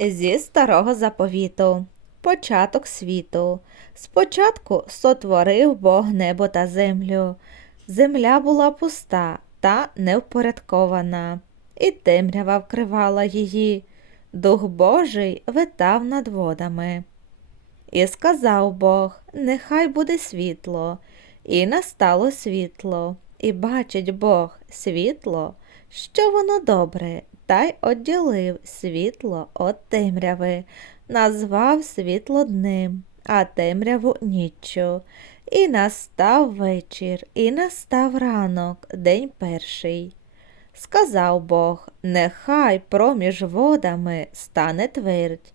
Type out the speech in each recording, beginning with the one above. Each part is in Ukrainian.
Зі старого заповіту. Початок світу. Спочатку сотворив Бог небо та землю. Земля була пуста та невпорядкована, і темрява вкривала її. Дух Божий витав над водами. І сказав Бог: Нехай буде світло, і настало світло, і бачить Бог світло, що воно добре, та й одділив світло від темряви, назвав світло днем, а темряву ніччю. І настав вечір, і настав ранок, день перший. Сказав Бог, нехай проміж водами стане твердь,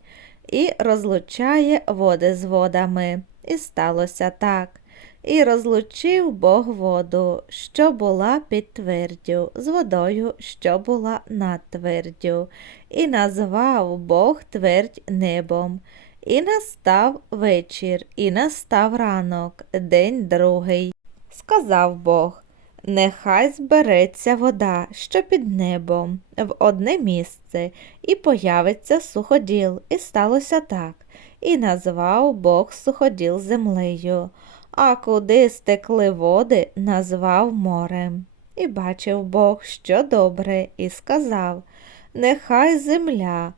і розлучає води з водами. І сталося так. І розлучив Бог воду, що була під твердю, з водою, що була над твердю, і назвав Бог твердь небом. І настав вечір, і настав ранок, день другий. Сказав Бог, нехай збереться вода, що під небом, в одне місце, і появиться суходіл, і сталося так. І назвав Бог суходіл землею, а куди стекли води, назвав морем. І бачив Бог, що добре, і сказав, нехай земля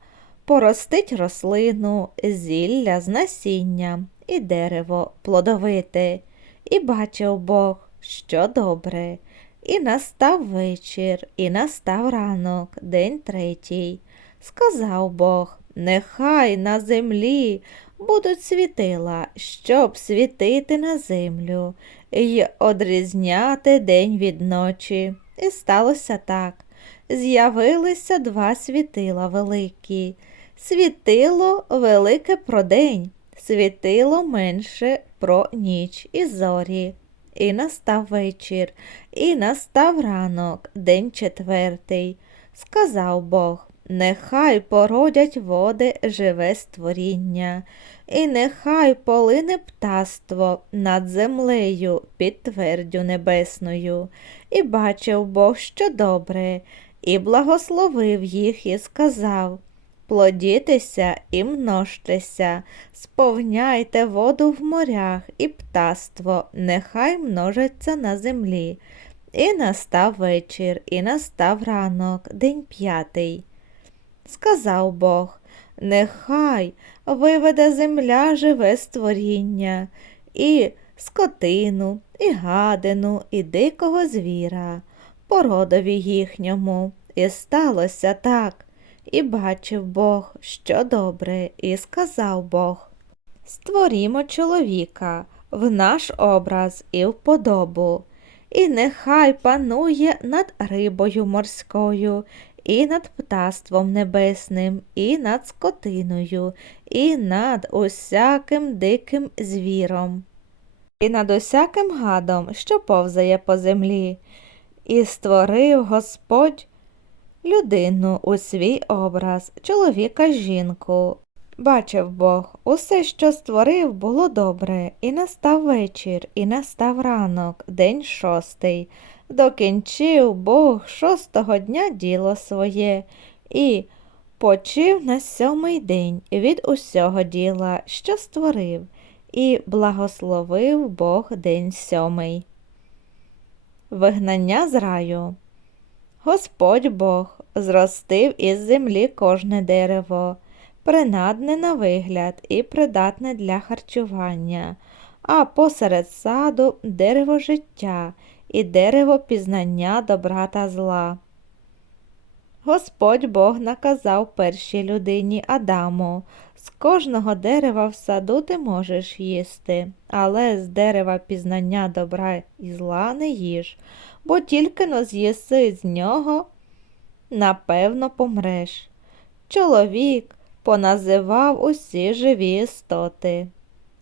поростить рослину, зілля з насіння, і дерево плодовите. І бачив Бог, що добре. І настав вечір, і настав ранок, день третій. Сказав Бог, нехай на землі будуть світила, щоб світити на землю й одрізняти день від ночі. І сталося так. З'явилися два світила великі. Світило велике про день, світило менше про ніч і зорі. І настав вечір, і настав ранок, день четвертий. Сказав Бог, нехай породять води живе створіння, і нехай полине птаство над землею під твердю небесною. І бачив Бог, що добре, і благословив їх, і сказав Плодітеся і множтеся, сповняйте воду в морях, і птаство, нехай множиться на землі. І настав вечір, і настав ранок, день п'ятий. Сказав Бог, нехай виведе земля живе створіння, і скотину, і гадину, і дикого звіра, породові їхньому. І сталося так. І бачив Бог, що добре, і сказав Бог Створімо чоловіка в наш образ і вподобу, і нехай панує над рибою морською, і над птаством небесним, і над скотиною, і над усяким диким звіром, і над усяким гадом, що повзає по землі, і створив Господь людину у свій образ, чоловіка жінку. Бачив Бог, усе, що створив, було добре, і настав вечір, і настав ранок, день шостий. Докінчив Бог шостого дня діло своє, і почив на сьомий день від усього діла, що створив, і благословив Бог день сьомий. Вигнання з раю. Господь Бог зростив із землі кожне дерево, принадне на вигляд і придатне для харчування, а посеред саду дерево життя і дерево пізнання добра та зла. Господь Бог наказав першій людині Адаму з кожного дерева в саду ти можеш їсти, але з дерева пізнання добра і зла не їж, бо тільки но з'їси з нього, напевно, помреш. Чоловік поназивав усі живі істоти.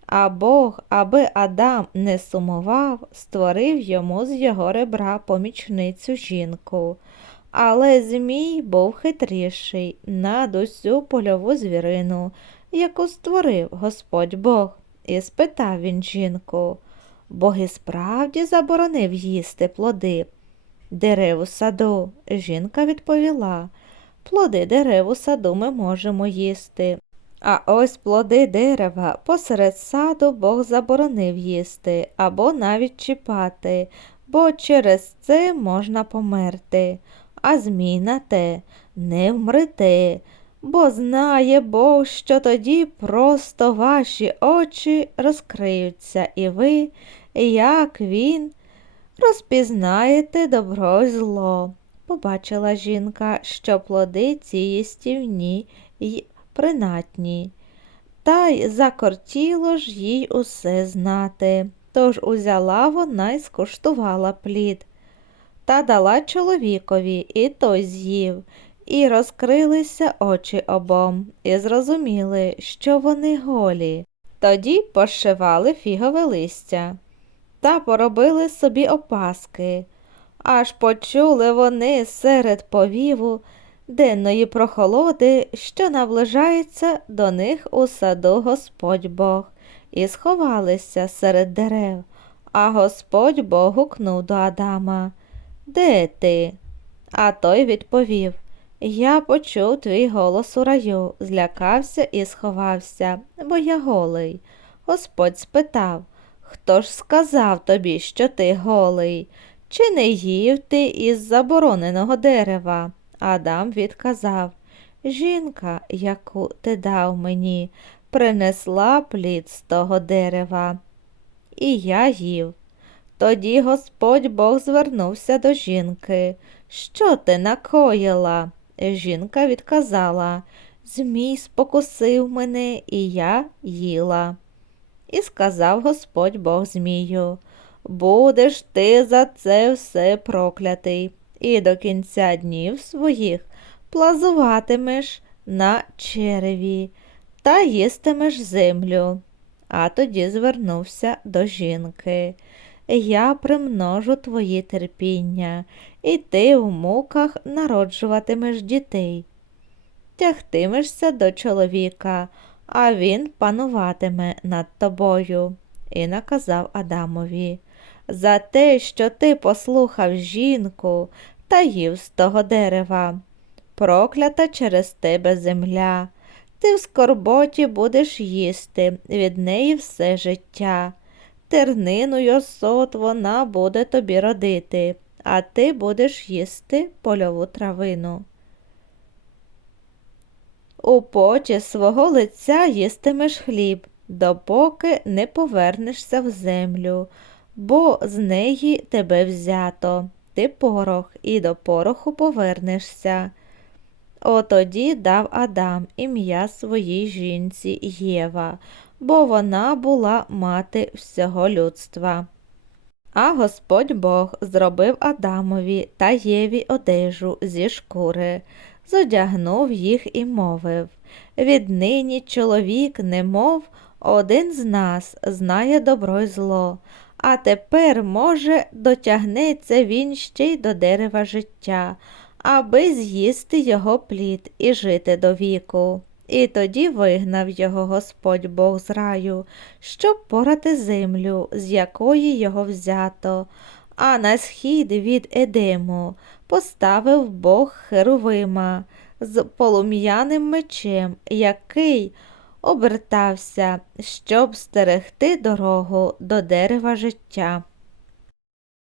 А Бог, аби Адам не сумував, створив йому з його ребра помічницю жінку. Але Змій був хитріший над усю польову звірину, яку створив Господь Бог, і спитав він жінку Бог і справді заборонив їсти плоди. Дерев у саду. Жінка відповіла плоди дерев у саду ми можемо їсти. А ось плоди дерева посеред саду Бог заборонив їсти або навіть чіпати, бо через це можна померти. А змій на те не вмрете, бо знає Бог, що тоді просто ваші очі розкриються, і ви, як він, розпізнаєте добро й зло. Побачила жінка, що плоди ці їстівні й принатні. Та й закортіло ж їй усе знати. Тож узяла вона й скуштувала плід. Та дала чоловікові, і той з'їв, і розкрилися очі обом, і зрозуміли, що вони голі. Тоді пошивали фігове листя та поробили собі опаски. Аж почули вони серед повіву денної прохолоди, що наближається до них у саду Господь Бог, і сховалися серед дерев. А Господь Бог гукнув до Адама Де ти? А той відповів Я почув твій голос у раю, злякався і сховався, бо я голий. Господь спитав Хто ж сказав тобі, що ти голий? Чи не їв ти із забороненого дерева? Адам відказав Жінка, яку ти дав мені, принесла плід з того дерева. І я їв. Тоді Господь Бог звернувся до жінки. Що ти накоїла? Жінка відказала Змій спокусив мене, і я їла. І сказав Господь Бог Змію Будеш ти за це все проклятий, і до кінця днів своїх плазуватимеш на череві та їстимеш землю. А тоді звернувся до жінки. Я примножу твої терпіння, і ти в муках народжуватимеш дітей. Тягтимешся до чоловіка, а він пануватиме над тобою. І наказав Адамові за те, що ти послухав жінку та їв з того дерева. Проклята через тебе земля. Ти в скорботі будеш їсти від неї все життя. Тернину й осот вона буде тобі родити, а ти будеш їсти польову травину. У поті свого лиця їстимеш хліб, допоки не повернешся в землю, бо з неї тебе взято, ти порох, і до пороху повернешся. Отоді дав Адам ім'я своїй жінці Єва, бо вона була мати всього людства. А Господь Бог зробив Адамові та Єві одежу зі шкури, зодягнув їх і мовив Віднині чоловік, немов один з нас знає добро й зло, а тепер, може, дотягнеться він ще й до дерева життя, аби з'їсти його плід і жити до віку. І тоді вигнав його Господь Бог з раю, щоб порати землю, з якої його взято, а на схід від Едему поставив Бог Херовима з полум'яним мечем, який обертався, щоб стерегти дорогу до дерева життя.